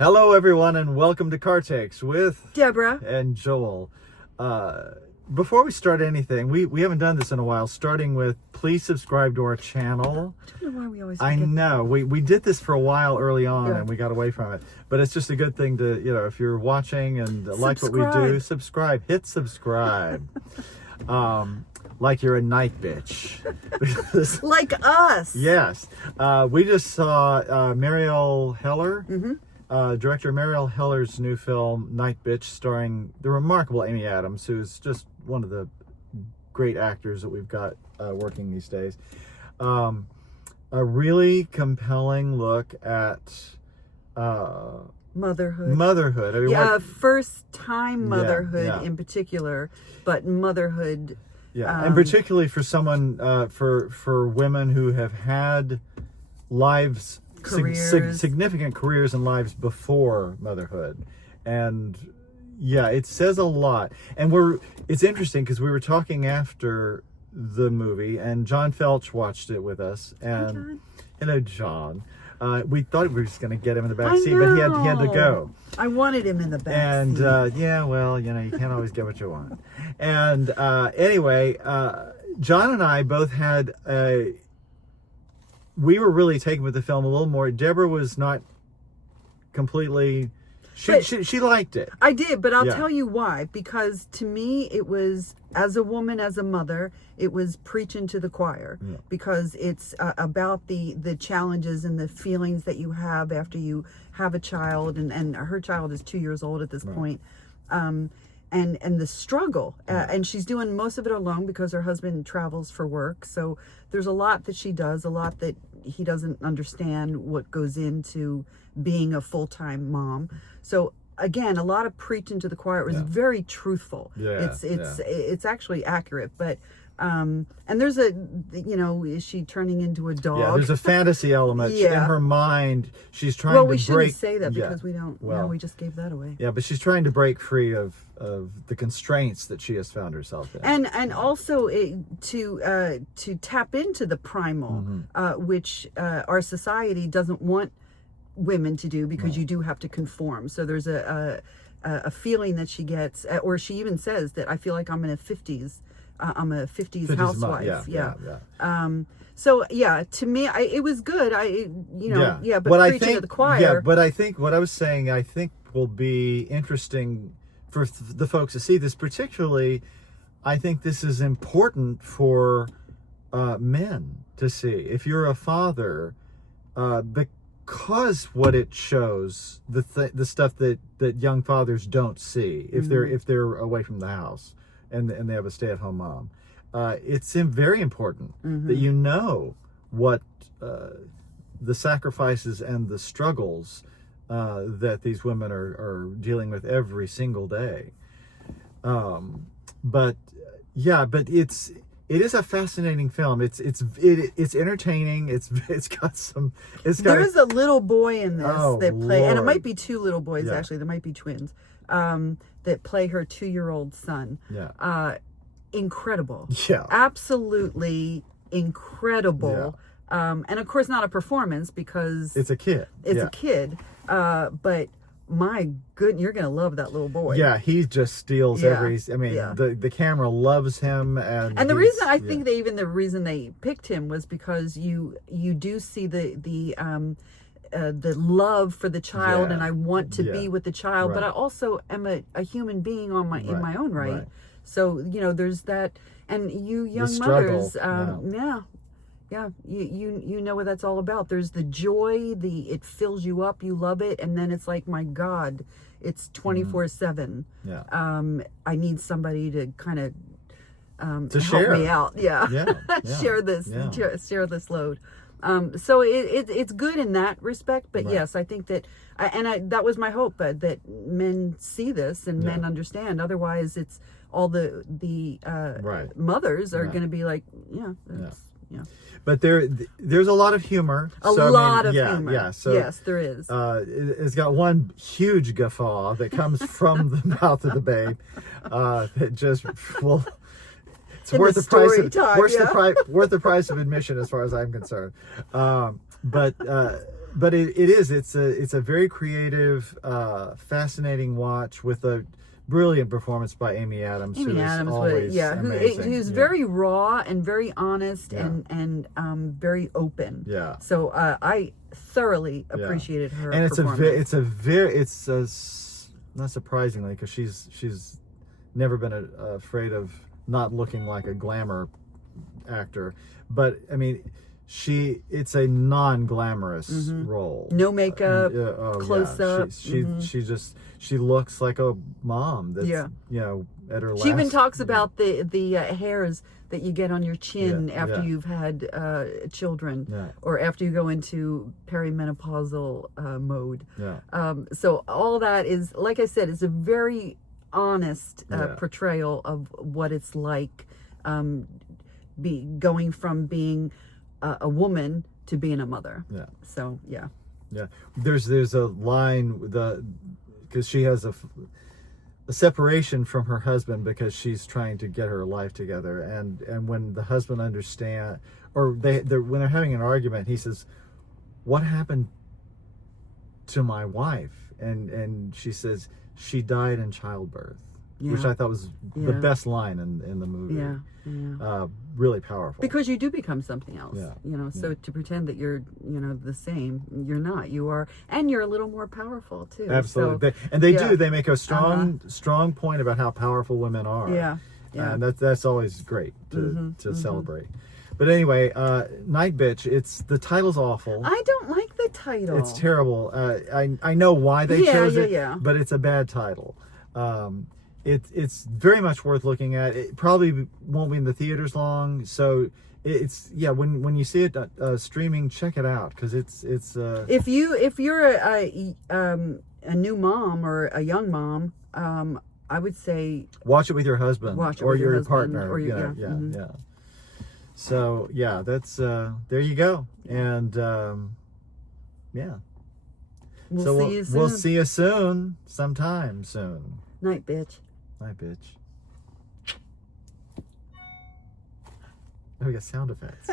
Hello, everyone, and welcome to Car Takes with Deborah and Joel. Before we start anything, we haven't done this in a while, starting with please subscribe to our channel. I don't know why we always I forget know. We did this for a while early on, Yeah. and we got away from it. But it's just a good thing to, if you're watching and like what we do, subscribe. Hit subscribe. Like you're a Nightbitch. like us. Yes. We just saw Marielle Heller, director Marielle Heller's new film, Nightbitch, starring the remarkable Amy Adams, who's just one of the great actors that we've got working these days. A really compelling look at Motherhood. I mean, Yeah, first-time motherhood yeah. in particular, but motherhood. Yeah, and particularly for someone, for women who have had lives, significant careers and lives before motherhood. And yeah, it says a lot. And it's interesting because we were talking after the movie, and John Felch watched it with us. And hello, John. We thought we were just going to get him in the back seat, but he had to go. I wanted him in the back seat. And yeah, well, you can't always get what you want. And anyway, John and I both had we were really taken with the film a little more. Deborah was not completely. She liked it. I did, but I'll tell you why. Because to me, it was, as a woman, as a mother, it was preaching to the choir. Yeah. Because it's about the challenges and the feelings that you have after you have a child, and her child is 2 years old at this point. And the struggle. And she's doing most of it alone because her husband travels for work. So there's a lot that she does, a lot that he doesn't understand what goes into being a full-time mom. So again, a lot of preaching to the choir. It was very truthful. Yeah, it's actually accurate, but and there's is she turning into a dog? Yeah, there's a fantasy element in her mind. She's trying to break. Well, we shouldn't say that because we don't. Well, we just gave that away. Yeah, but she's trying to break free of the constraints that she has found herself in, and also to tap into the primal, which our society doesn't want women to do, because you do have to conform. So there's a feeling that she gets, or she even says that I feel like I'm in a 50s. I'm a 50s housewife. So yeah, to me, it was good. But preaching to the choir. Yeah, but I think what I was saying, I think will be interesting for the folks to see this. Particularly, I think this is important for men to see. If you're a father, because what it shows, the stuff that young fathers don't see if they're away from the house and they have a stay-at-home mom, it's very important that you know what the sacrifices and the struggles that these women are dealing with every single day. But it is a fascinating film. It's entertaining. It's got There's a little boy in this that play, Lord. and it might be two little boys actually. There might be twins that play her 2-year-old son. Yeah. Incredible. Yeah. Absolutely incredible. Yeah. And of course not a performance because it's a kid. It's a kid. But my goodness, you're gonna love that little boy. Yeah, he just steals the camera loves him, and the reason I think the reason they picked him was because you do see the love for the child, and I want to be with the child, but I also am a human being in my own right. So there's that, and you young mothers, you know what that's all about. There's the joy, it fills you up, you love it, and then it's like, my God, it's 24/7. Yeah. I need somebody to kind of to help me out. Share this load. So it's good in that respect, but yes, I think that, that was my hope, that men see this and men understand. Otherwise, it's all the mothers are going to be like, But there's a lot of humor. A lot of humor. Yeah. So, yes, there is. It's got one huge guffaw that comes from the mouth of the babe. That just will. It's worth the price. Worth the price of admission, as far as I'm concerned. But but it is. It's a very creative, fascinating watch with a brilliant performance by Amy Adams. Amy Adams, who's very raw and very honest and very open. Yeah. So I thoroughly appreciated her and performance. it's not surprisingly, because she's never been afraid of not looking like a glamour actor, but I mean, it's a non-glamorous role. No makeup, close up. She looks like a mom that's at her last. She even talks about the hairs that you get on your chin after you've had children, or after you go into perimenopausal mode. So all that is, like I said, it's a very honest portrayal of what it's like going from being a woman to being a mother. So there's a line because she has a separation from her husband because she's trying to get her life together, and when the husband when they're having an argument, he says, "What happened to my wife?" and she says, "She died in childbirth." Which I thought was the best line in the movie. Really powerful. Because you do become something else. So to pretend that you're, the same, you're not. You are, and you're a little more powerful too. Absolutely. So, they make a strong point about how powerful women are. And that's always great to celebrate. But anyway, Nightbitch, the title's awful. I don't like the title. It's terrible. I know why they chose it, but it's a bad title. It's very much worth looking at. It probably won't be in the theaters long, so it's when you see it streaming, check it out, because it's if you're a new mom or a young mom, I would say watch it with your husband or your partner. Or So that's there you go, and we'll see you soon, sometime soon. Nightbitch. Nightbitch. Oh, we got sound effects.